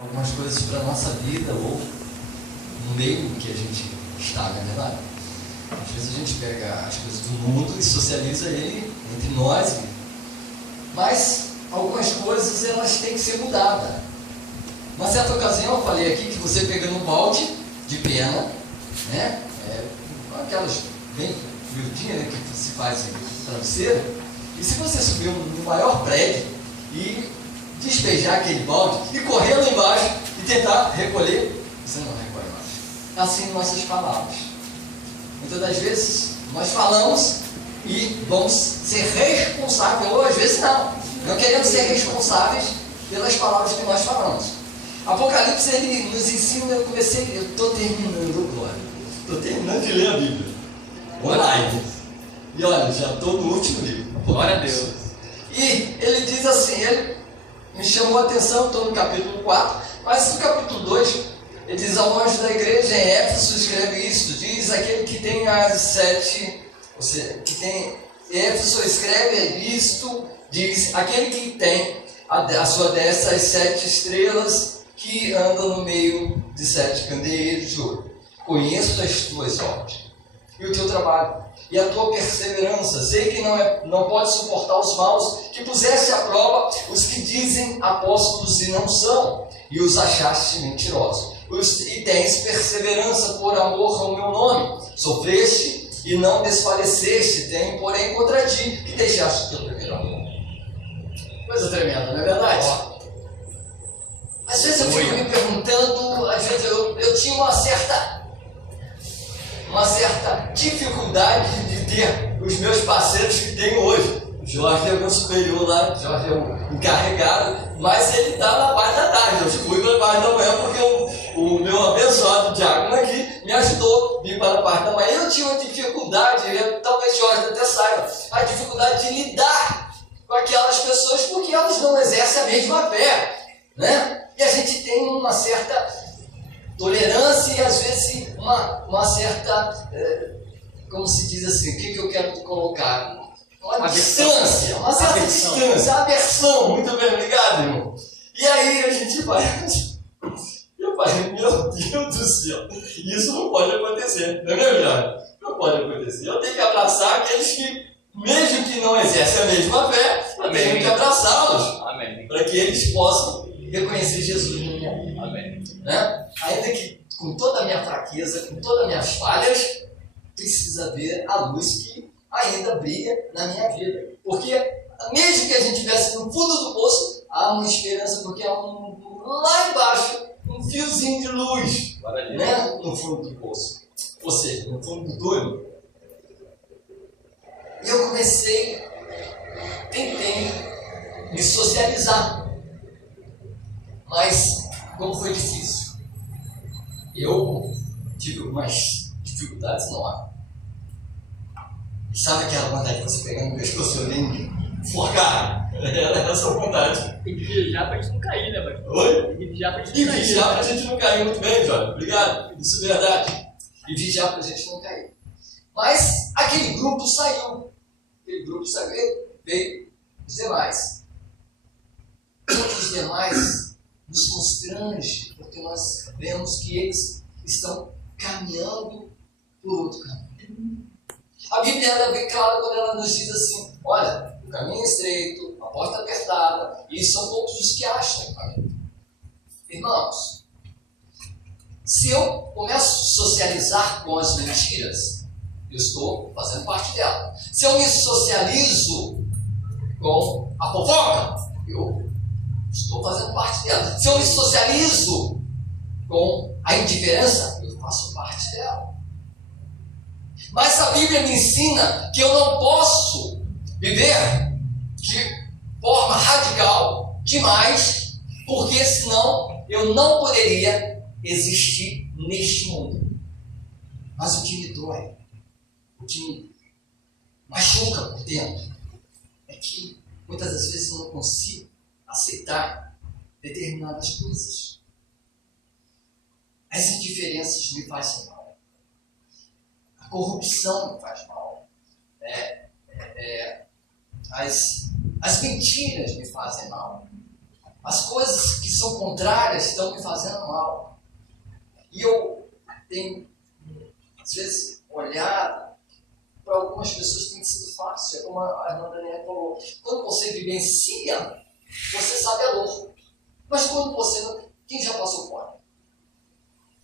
algumas coisas para a nossa vida ou no meio em que a gente está, não é verdade? Às vezes a gente pega as coisas do mundo e socializa ele entre nós, mas algumas coisas elas têm que ser mudadas. Uma certa ocasião eu falei aqui que você pegando um balde de pena, né? Aquelas bem miudinhas, né, que se faz em travesseiro, e se você subir no maior prédio e despejar aquele balde e correr lá embaixo e tentar recolher, você não recolhe mais. Assim nossas palavras. Muitas das vezes nós falamos e vamos ser responsáveis, ou às vezes não queremos ser responsáveis pelas palavras que nós falamos. Apocalipse ele nos ensina, eu estou terminando agora, estou terminando de ler a Bíblia online, e olha, já estou no último livro. Glória a Deus. E ele diz assim, ele me chamou a atenção, estou no capítulo 4, mas no capítulo 2, ele diz: ao anjo da igreja em Éfeso escreve isto, diz aquele que tem as 7, ou seja, que tem, Éfeso escreve isto, diz aquele que tem a sua destra as 7 estrelas que andam no meio de 7 candeeiros de ouro. Conheço as tuas obras e o teu trabalho e a tua perseverança. Sei que não pode suportar os maus, que puseste à prova os que dizem apóstolos e não são, e os achaste mentirosos. E tens perseverança por amor ao meu nome. Sofreste e não desfaleceste, tenho porém contra ti que deixaste o teu primeiro amor. Coisa tremenda, não é verdade? Às vezes eu fico me perguntando, às vezes eu tinha uma certa dificuldade de ter os meus parceiros que tenho hoje. O Jorge é o meu superior lá, o Jorge é o encarregado, mas ele está na parte da tarde. Eu fui para a parte da manhã porque o meu abençoado diácono aqui me ajudou a vir para a parte da manhã. Eu tinha uma dificuldade, talvez o Jorge até saiba, a dificuldade de lidar com aquelas pessoas porque elas não exercem a mesma fé, né? E a gente tem uma certa tolerância e às vezes uma certa, como se diz assim, o que eu quero colocar? Uma distância, uma certa distância, aversão. Muito bem, obrigado, irmão. E aí a gente vai, eu falei, meu Deus do céu, isso não pode acontecer, não é verdade? Não pode acontecer. Eu tenho que abraçar aqueles que, mesmo que não exercem a mesma fé, eu tenho que abraçá-los, para que eles possam reconhecer Jesus na minha vida. Amém. Né? Ainda que com toda a minha fraqueza, com todas as minhas falhas, precisa ver a luz que ainda brilha na minha vida. Porque mesmo que a gente estivesse no fundo do poço, há uma esperança, porque há lá embaixo um fiozinho de luz, né? No fundo do poço. Ou seja, no fundo do túnel. E eu tentei me socializar. Mas, como foi difícil, eu tive algumas dificuldades enormes. Sabe aquela vontade de você pegar no pescoço e enforcar? Era essa vontade. Tem que viajar pra gente não cair, né, pastor? Oi? Tem que viajar pra gente E não cair. vigiar pra gente não cair. Muito bem, Jorge. Obrigado. Isso é verdade. E vigiar pra gente não cair. Mas aquele grupo saiu. Veio os demais. Os demais nos constrange, porque nós vemos que eles estão caminhando por outro caminho. A Bíblia é bem clara quando ela nos diz assim: olha, o caminho é estreito, a porta é apertada, e são poucos os que acham o caminho. Irmãos, se eu começo a socializar com as mentiras, eu estou fazendo parte dela. Se eu me socializo com a fofoca, eu estou fazendo parte dela. Se eu me socializo com a indiferença, eu faço parte dela. Mas a Bíblia me ensina que eu não posso viver de forma radical demais, porque senão eu não poderia existir neste mundo. Mas o que me dói, o que me machuca por dentro, é que muitas das vezes eu não consigo aceitar determinadas coisas. As indiferenças me fazem mal. A corrupção me faz mal. As mentiras me fazem mal. As coisas que são contrárias estão me fazendo mal. E eu tenho, às vezes, olhado para algumas pessoas tem sido fácil. É como a irmã Daniela falou. Quando você vivencia, você sabe a dor. Mas quando você não... Quem já passou fora?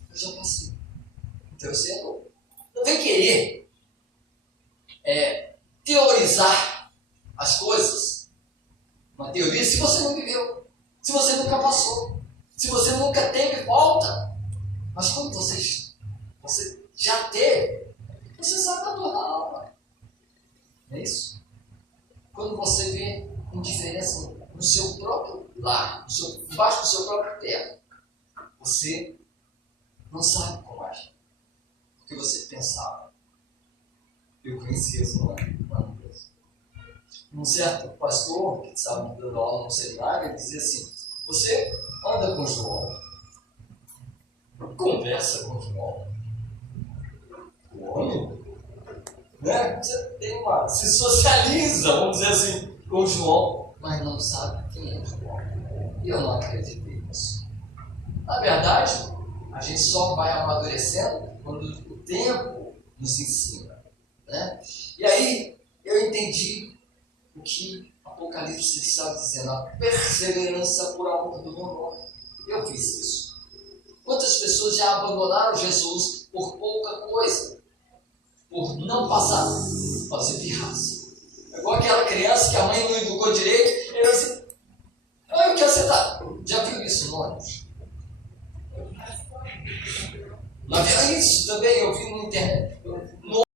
Eu já passei. Então eu sei a dor. Não vem querer teorizar as coisas. Uma teoria se você não viveu. Se você nunca passou. Se você nunca teve volta. Mas quando você já teve, você sabe a dor da alma. Não é isso? Quando você vê indiferença no seu próprio lar, embaixo do seu próprio teto, você não sabe como agir. Porque você pensava. Eu conhecia esse nome. Um certo pastor que estava dando aula no seminário, ele dizia assim: você anda com João, conversa com João, o homem, né? Se socializa, vamos dizer assim, com João, mas não sabe quem é João. E eu não acreditei nisso. Na verdade, a gente só vai amadurecendo quando o tempo nos ensina, né? E aí eu entendi o que Apocalipse está dizendo, a perseverança por amor do meu nome. Eu fiz isso. Quantas pessoas já abandonaram Jesus por pouca coisa? Por não passar, fazer pirraça. É igual aquela criança que a mãe não educou direito,